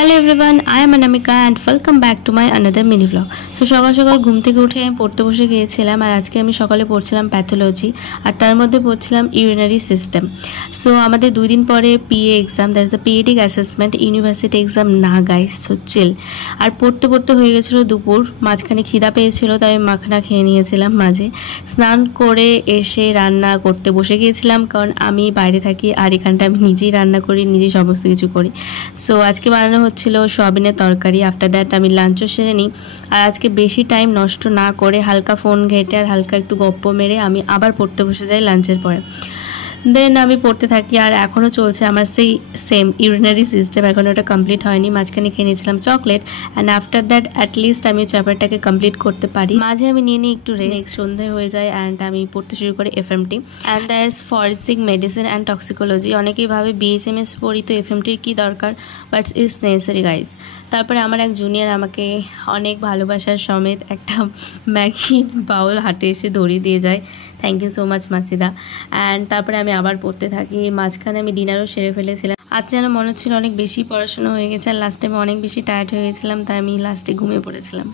Hello everyone, I am Anamika and welcome back to my another mini blog. So সকাল সকাল ঘুম থেকে উঠে আমি পড়তে বসে গিয়েছিলাম, আর আজকে আমি সকালে পড়ছিলাম প্যাথোলজি, আর তার মধ্যে পড়ছিলাম ইউরিনারি সিস্টেম। সো আমাদের 2 দিন পরে PA exam, that is the periodic assessment, university exam না গাইস, সো চিল। আর পড়তে পড়তে হয়ে গেছিলো দুপুর, মাঝখানে খিদা পেয়েছিল, তাই আমি মাখনা খেয়ে নিয়েছিলাম মাঝে। স্নান করে এসে রান্না করতে বসে গিয়েছিলাম, কারণ আমি বাইরে থাকি আর এখানটা আমি নিজেই রান্না করি, নিজেই সমস্ত কিছু করি। সো আজকে বানানো হচ্ছিল সয়াবিনের তরকারি। আফটার দ্যাট আমি লাঞ্চও সেরে নিই, আর আজকে বেশি টাইম নষ্ট না করে হালকা ফোন ঘেঁটে আর হালকা একটু গপ্প মেরে আমি আবার পড়তে বসে যাই লাঞ্চের পরে। দেন আমি পড়তে থাকি, আর এখনও চলছে আমার সেই সেম ইউরিনারি সিস্টেম, এখন ওটা কমপ্লিট হয়নি। মাঝখানে খেয়ে নিয়েছিলাম chocolate, and after that at least আমি চ্যাপ্টারটাকে কমপ্লিট করতে পারি। মাঝে আমি নিয়ে নিই একটু রেস্ট, সন্ধে হয়ে যায় অ্যান্ড আমি পড়তে শুরু করি এফএমটি, and that is forensic medicine and toxicology. অনেকেই ভাবে বিএইচএমএস পড়ি তো এফএমটির কী দরকার, বাট ইটস নেসেসারি গাইজ। তারপরে আমার এক জুনিয়র আমাকে অনেক ভালোবাসার সমেত একটা ম্যাগির বাউল হাটে এসে ধরিয়ে দিয়ে যায়। থ্যাংক ইউ সো মাচ মাসিদা। অ্যান্ড তারপরে আমি আবার পড়তে থাকি। মাঝখানে আমি ডিনারও সেরে ফেলেছিলাম। আজ যেন মনে হচ্ছিল অনেক বেশি পড়াশোনা হয়ে গেছে, আর লাস্টে আমি অনেক বেশি টায়ার্ড হয়ে গেছিলাম, তাই আমি লাস্টে ঘুমিয়ে পড়েছিলাম।